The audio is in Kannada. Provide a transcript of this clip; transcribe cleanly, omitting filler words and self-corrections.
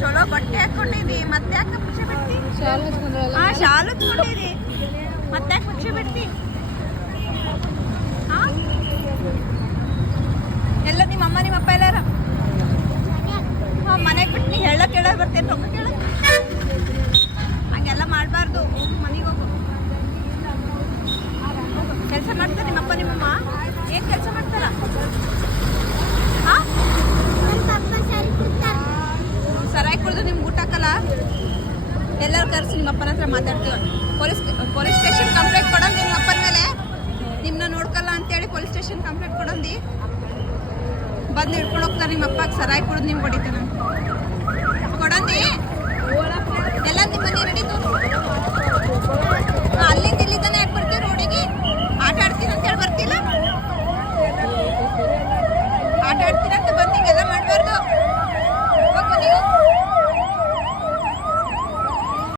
ಚಲೋ ಬಟ್ಟೆ ಹಾಕೊಂಡಿದಿ, ಮತ್ತೆ ಯಾಕೆ ಮುಚ್ಚೆ ಬಿಡ್ತಿ? ಶಾಲು ಹಚ್ಕೊಂಡಿದಿ, ಮತ್ತೆ ಯಾಕೆ ಮುಚ್ಚೆ ಬಿಡ್ತಿ? ಎಲ್ಲ ನಿಮ್ಮ ಅಮ್ಮ ನಿಮ್ಮ ಅಪ್ಪ ಎಲ್ಲಾರ ಮನೆಗೆ ಬಿಟ್ಟು ನೀ ಹೇಳ ಕೇಳ ಬರ್ತೇನೆ, ರೊಕ್ಕ ಕೇಳ ಹಂಗೆಲ್ಲ ಮಾಡಬಾರ್ದು. ಮನೆಗೆ ಹೋಗು, ಕೆಲಸ ಮಾಡ್ತಾರೆ ನಿಮ್ಮಪ್ಪ ನಿಮ್ಮಮ್ಮ. ಏನು ಕೆಲಸ ಮಾಡ್ತಾರ? ಸರಾಯಿ ಕುಡಿದು ನಿಮ್ಗೆ ಊಟ ಹಾಕಲ್ಲ? ಎಲ್ಲರೂ ಕರೆಸಿ ನಿಮ್ಮಪ್ಪನ ಹತ್ರ ಮಾತಾಡ್ತೀವಿ. ಪೊಲೀಸ್ ಸ್ಟೇಷನ್ ಕಂಪ್ಲೇಂಟ್ ಕೊಡಂದಿ ನಿಮ್ಮ ಅಪ್ಪನ ಮೇಲೆ. ನಿಮ್ಮನ್ನ ನೋಡ್ಕಲ್ಲ ಅಂತೇಳಿ ಪೊಲೀಸ್ ಸ್ಟೇಷನ್ ಕಂಪ್ಲೇಂಟ್ ಕೊಡಂದಿ. ಬಂದು ಹಿಡ್ಕೊಂಡು ಹೋಗ್ತಾರೆ ನಿಮ್ಮ ಅಪ್ಪಗೆ. ಸರಾಯಿ ಕುಡಿದು ನಿಮ್ಗೆ ಹೊಡಿತಾನೆ.